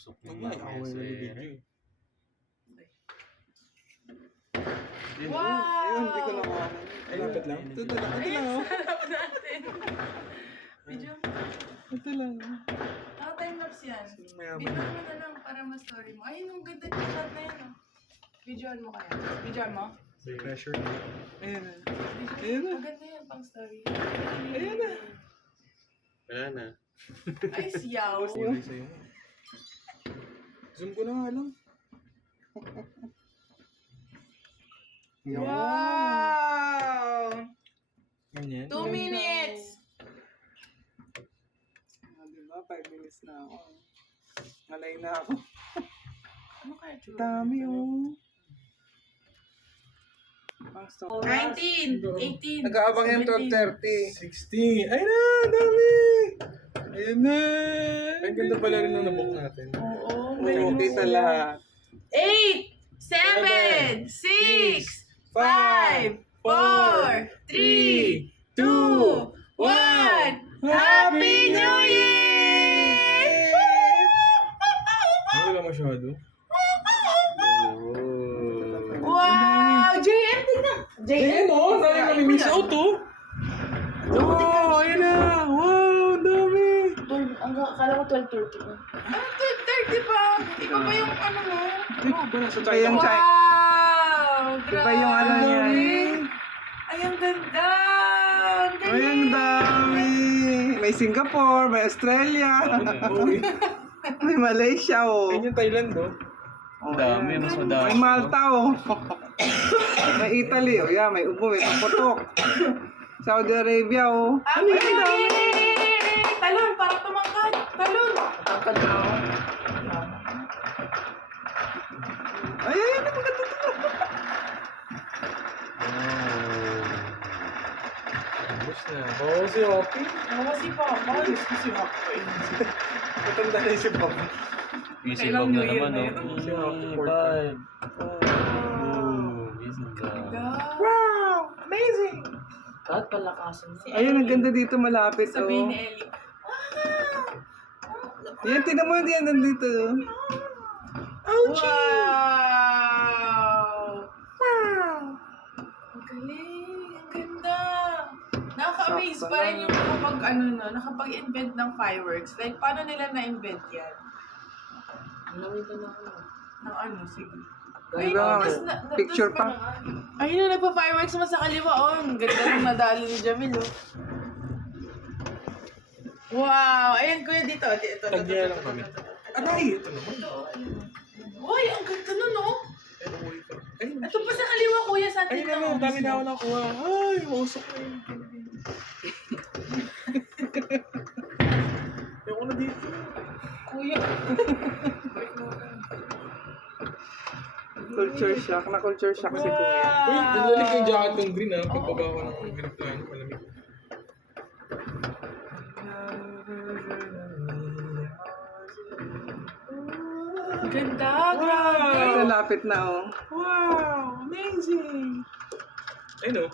Usok Huwag yung nga, mga away na ni swere. video. Wow! Ayun, hindi ko nakuha. Ay, lapit lang. Ito lang, ito lang. oh. Sarap natin. Video. Ito lang. Time-lapse yan. Sino mayaman? Video mo na lang para ma-story mo. Ayun, ang ganda ng shot na yan. Oh. Videoan mo kaya. Videoan mo? Pressure. Ayun na. Ayun na. Ang ganda yan pang story. Ayun na. Wala na. Ay, siyaw. Kulay sa'yo. Zoom ko na nga lang. Wow! Ganyan. 2 minutes! Diba? 5 minutes na ako. Ngalay na ako. Ano kaya true? Dami oh. Pastor. 19, 18, Nag-aabang yan 17. 12:30. 60. Ay na, dami! Ayun na. Ay, ganda pala rin ng nabook natin. Oo, Oo, kita lahat. 8, 7, 6, 5, 4, 3, 2, 1. Happy New Year! Ay, wala masyado. Wow! JM, tingnan! Ayun oh, dami kami miss out oh. Oh, ayun na. Wow, dami. Kala ko 12:30 pa. Ano 12:30 pa? Iba ba yung ano mo? Iba yung chai. Wow! Iba yung ano grabe. niyan. Ay, ang ganda! Ang Ay, ang galing! dami. May Singapore, may Australia, may Malaysia oh. Ayun yung Thailand oh. Oh, Dami, ayan. mas madami. May Malta oh. May Italy oh. Yeah, may ubo, may kaputok. Saudi Arabia oh. Happy Ay, ang New dami. Year! Talon, para tumangkad. Talon! Tangkad na ako. Ay, ay, ay, maganda to. Ubus na. Oo, si Hoppy. Ako si Papa. Gusto si Papa. Matanda na yung si Papa. Busy Kailang bag na New Year naman na oh. yun. Si Happy 5, Fourth. 4, busy bag. Wow, amazing. Kahit palakasan si Ayun, ang ganda dito malapit oh. Sabihin ni Ellie. Yan, tingnan mo yan, nandito oh. Wow! Wow! Ang galing! Ang ganda! Nakaka-amaze pa rin yung nakapag-invent ng fireworks. Like, paano nila na-invent yan? Namitan na ako. Ng ano, sige. Ay, ba, picture pa. Ayun na, nagpa-fireworks naman sa kaliwa. Oh, ang ganda ng nadali ni Jamil, oh. Wow! Ayan, kuya, dito. Ito. Tagya lang kami. Aray, ito naman. Uy, ang ganda nun, oh. Ay, Ito pa sa kaliwa, kuya, sa atin. ay naman, dami na ako nakuha. Ay, mausok na yun. Ayoko na dito. Kuya. Culture shock. Na-culture shock si Kuya. Uy, dinalik yung jacket ng green ha. Pagbaba ko ng green line, malamig. Ganda, grabe. Malapit na oh. Wow, amazing. Ay no.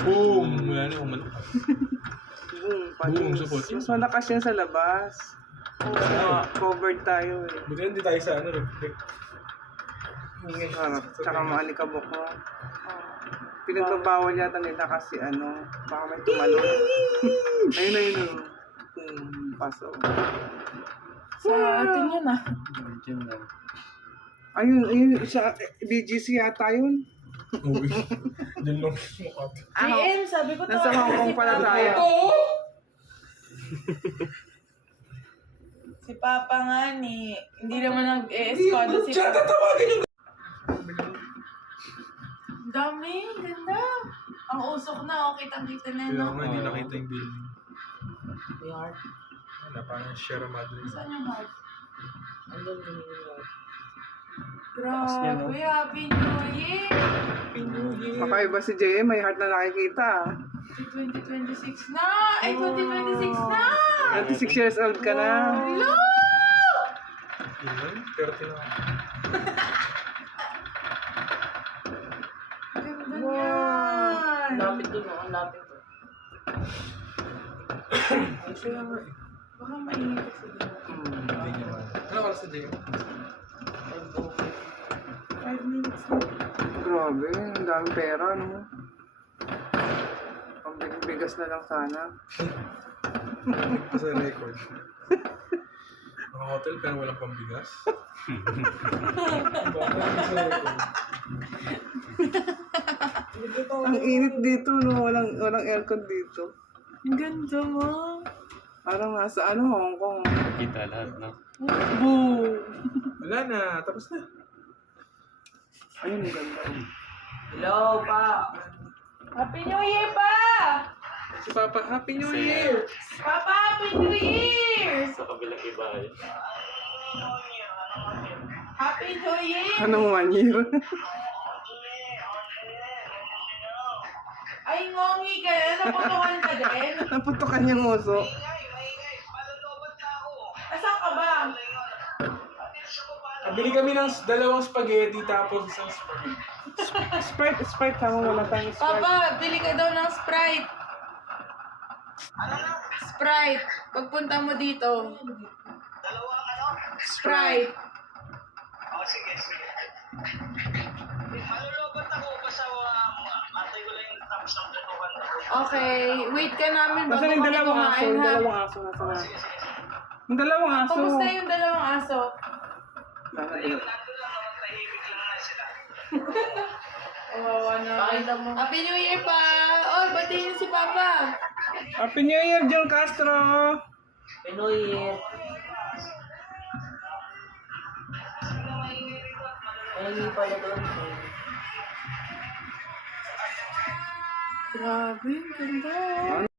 Boom! Wala na yung Boom. Boom, support. Mas malakas yan sa labas. Covered tayo eh. Buti hindi tayo sa ano, reflect. Harap. Tsaka maalikabok mo. Pinagbabawal yata nila kasi ano, baka may tumalon. Ayun na yun. Paso. Sa atin yun, ah. Diyan lang. Ayun, sa BGC yata yun. Uy. Diyan lang mukha. JM, sabi ko Nasa Hong Kong pala tayo. Si Papa nga ni, hindi naman nag-escoda si Papa. Tatawagin yung Dami, ganda. Ang usok na, kitang-kita na, Kaya no? nga, hindi nakita yung building. May heart. Ano, parang Sierra Madre. Saan yung heart? Andun din yung heart. Grabe, Happy New Year! Makaiba si JM, may heart na nakikita. 2026 na! Ay, 2026 na! 26 years old ka na. Hello! Yun, 30 na. Ganda niyan! Lapit dun, oh. Ang lapit dun. Ay, siya nga eh. Baka mainit kasi dito. Hindi naman. Ano oras na dyan? 5 minutes na. Grabe, ang daming pera, no? Pambigas na lang sana. Ito sa record. Mga hotel pero walang pambigas. Bakit sa record? Ang init dito, no? Walang aircon dito. Ang ganda mo. Parang nasa Hong Kong. Kita lahat, no? Boom! Wala na, tapos na. Ayun, ang ganda. Hello, pa. Happy New Year pa! Si Papa, Happy New Year! Papa, Happy New Year! Sa kabilang iba eh. Happy New Year! Anong 1 year? Ay, ngongi ka. Naputukan ka din? Naputukan yung uso. Asan ka ba? Bili kami ng dalawang spaghetti tapos isang spaghetti. Sprite, tama wala tayong Sprite. Papa, bili ka daw ng Sprite. Sprite. Pagpunta mo dito. Sprite. Oh, sige. Malulobot ako basta antay ko lang yung tapos ng tutukan ako. Okay, wait ka namin bago Nasaan yung kami dalawang aso? kumain, Yung ha? dalawang aso, nasa na? Yung dalawang aso. Kumusta yung dalawang aso? Ayun, nandun lang naman tahimik lang na sila. Oh, ano? Pakita mo. Happy New Year pa! Oh, batiin si Papa. Happy New Year, John Castro! Pinoy. Ay, pala doon. Grabe, ang ganda.